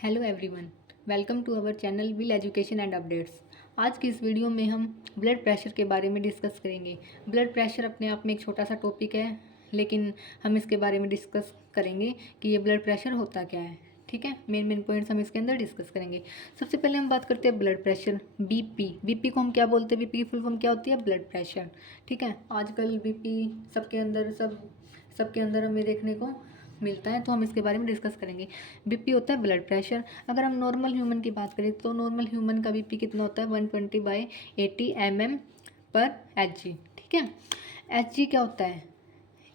Hello everyone, welcome to our channel will education and updates. आज की इस video में हम ब्लड प्रेशर के बारे में डिस्कस करेंगे। ब्लड प्रेशर अपने आप में एक छोटा सा टॉपिक है, लेकिन हम इसके बारे में डिस्कस करेंगे कि ये ब्लड प्रेशर होता क्या है। ठीक है, मेन पॉइंट्स हम इसके अंदर डिस्कस करेंगे। सबसे पहले हम बात करते हैं ब्लड प्रेशर। बीपी को हम क्या बोलते हैं? बीपी की फुल फॉर्म क्या होती है? Blood pressure. ठीक है, आजकल बीपी सबके अंदर हमें देखने को मिलता है, तो हम इसके बारे में डिस्कस करेंगे। बीपी होता है ब्लड प्रेशर। अगर हम नॉर्मल ह्यूमन की बात करें तो नॉर्मल ह्यूमन का बीपी कितना होता है? 120/80 mm/Hg। ठीक है, Hg क्या होता है?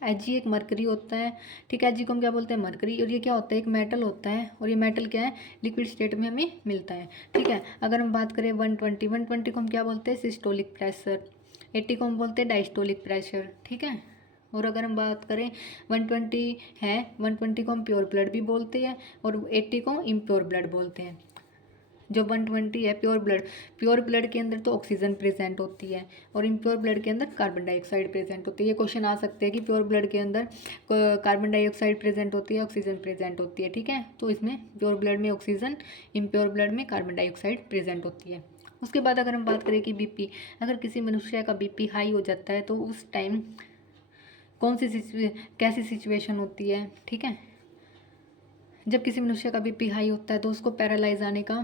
Hg एक मरकरी होता है। ठीक है, Hg को हम क्या बोलते हैं? मरकरी। और ये क्या होता है? एक मेटल होता है, और ये मेटल क्या है? लिक्विड स्टेट में हमें मिलता है। ठीक है, अगर हम बात करें 120 को हम क्या बोलते हैं? Systolic pressure. 80 को हम बोलते हैं डायस्टोलिक प्रेशर। ठीक है, और अगर हम बात करें 120 है, 120 को हम प्योर ब्लड भी बोलते हैं और 80 को इम्प्योर ब्लड बोलते हैं। जो 120 है प्योर ब्लड के अंदर तो ऑक्सीजन प्रेजेंट होती है और इम्प्योर ब्लड के अंदर कार्बन डाइऑक्साइड प्रेजेंट होती है। ये क्वेश्चन आ सकते हैं कि प्योर ब्लड के अंदर कार्बन डाइऑक्साइड प्रेजेंट होती है, ऑक्सीजन प्रेजेंट होती है। ठीक है, तो इसमें प्योर ब्लड में ऑक्सीजन, इम्प्योर ब्लड में कार्बन डाइऑक्साइड प्रेजेंट होती है। उसके बाद अगर हम बात करें कि बीपी, अगर किसी मनुष्य का बीपी हाई हो जाता है तो उस टाइम कैसी सिचुएशन होती है? ठीक है, जब किसी मनुष्य का बीपी हाई होता है तो उसको पैरालाइज आने का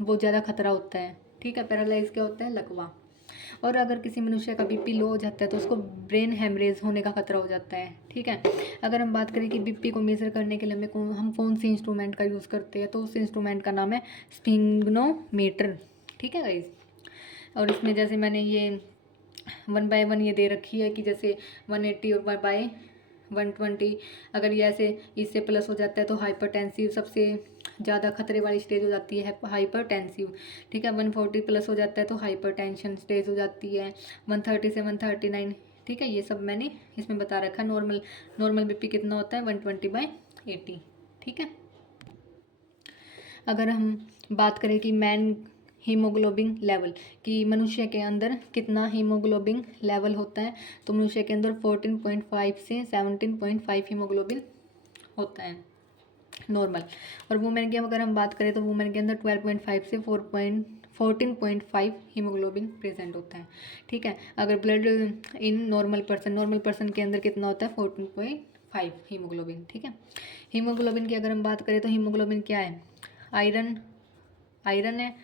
बहुत ज़्यादा खतरा होता है। ठीक है, पैरालाइज क्या होता है? लकवा। और अगर किसी मनुष्य का बीपी लो हो जाता है तो उसको ब्रेन हेमरेज होने का खतरा हो जाता है। ठीक है, अगर हम बात करें कि बीपी को मेज़र करने के लिए हम कौन सी इंस्ट्रूमेंट का यूज़ करते हैं, तो उस इंस्ट्रूमेंट का नाम है स्फिग्नोमीटर। ठीक है गाइज, और इसमें जैसे मैंने ये 1/1 ये दे रखी है कि जैसे 180 और 1/120, अगर ये ऐसे इससे प्लस हो जाता है तो हाइपरटेंसिव, सबसे ज़्यादा खतरे वाली स्टेज हो जाती है हाइपरटेंसिव। ठीक है, 140 प्लस हो जाता है तो हाइपरटेंशन स्टेज हो जाती है, 130 से 139। ठीक है, ये सब मैंने इसमें बता रखा है। नॉर्मल बीपी कितना होता है? 120/80। ठीक है, अगर हम बात करें कि मैन हीमोग्लोबिन लेवल, कि मनुष्य के अंदर कितना हीमोग्लोबिन लेवल होता है, तो मनुष्य के अंदर 14.5 से 17.5 हीमोग्लोबिन होता है नॉर्मल। और वुमेन की अगर हम बात करें तो वुमेन के अंदर 12.5 से 14.5 हीमोग्लोबिन प्रेजेंट होता है। ठीक है, अगर ब्लड इन नॉर्मल पर्सन के अंदर कितना होता है? 14.5 हीमोग्लोबिन। ठीक है, हीमोग्लोबिन की अगर हम बात करें तो हीमोग्लोबिन क्या है? आयरन है।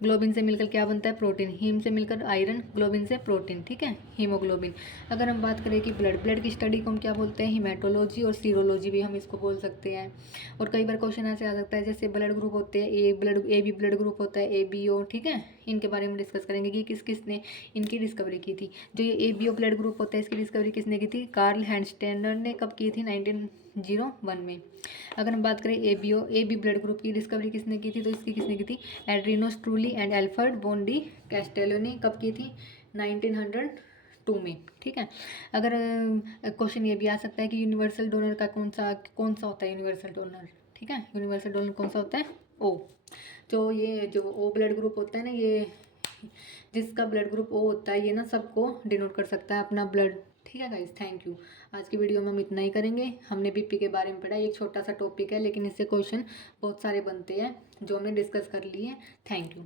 ग्लोबिन से मिलकर क्या बनता है? प्रोटीन। हीम से मिलकर आयरन, ग्लोबिन से प्रोटीन। ठीक है, हीमोग्लोबिन। अगर हम बात करें कि ब्लड की स्टडी को हम क्या बोलते हैं? हीमेटोलॉजी और सीरोलॉजी भी हम इसको बोल सकते हैं। और कई बार क्वेश्चन ऐसे आ सकता है, जैसे ब्लड ग्रुप होते हैं, ए बी ब्लड ग्रुप होता है, ABO। ठीक है, इनके बारे में डिस्कस करेंगे कि किसने इनकी डिस्कवरी की थी। जो ये ABO ब्लड ग्रुप होता है, इसकी डिस्कवरी किसने की थी? कार्ल हैंडस्टेनर ने कब की थी? 1901 में। अगर हम बात करें AB ब्लड ग्रुप की डिस्कवरी किसने की थी, तो इसकी किसने की थी? Adriano Sturli and Alfred von Decastello ने कब की थी? 1902 में। ठीक है, अगर क्वेश्चन ये भी आ सकता है कि यूनिवर्सल डोनर का कौन सा होता है? Universal donor. ठीक है, यूनिवर्सल डोनर कौन सा होता है? O। जो O ब्लड ग्रुप होता है ना, ये जिसका ब्लड ग्रुप O होता है, ये ना सबको डिनोट कर सकता है अपना ब्लड। ठीक है गाइज, थैंक यू। आज की वीडियो में हम इतना ही करेंगे। हमने बीपी के बारे में पढ़ा, एक छोटा सा टॉपिक है, लेकिन इससे क्वेश्चन बहुत सारे बनते हैं जो हमने डिस्कस कर लिए। Thank you.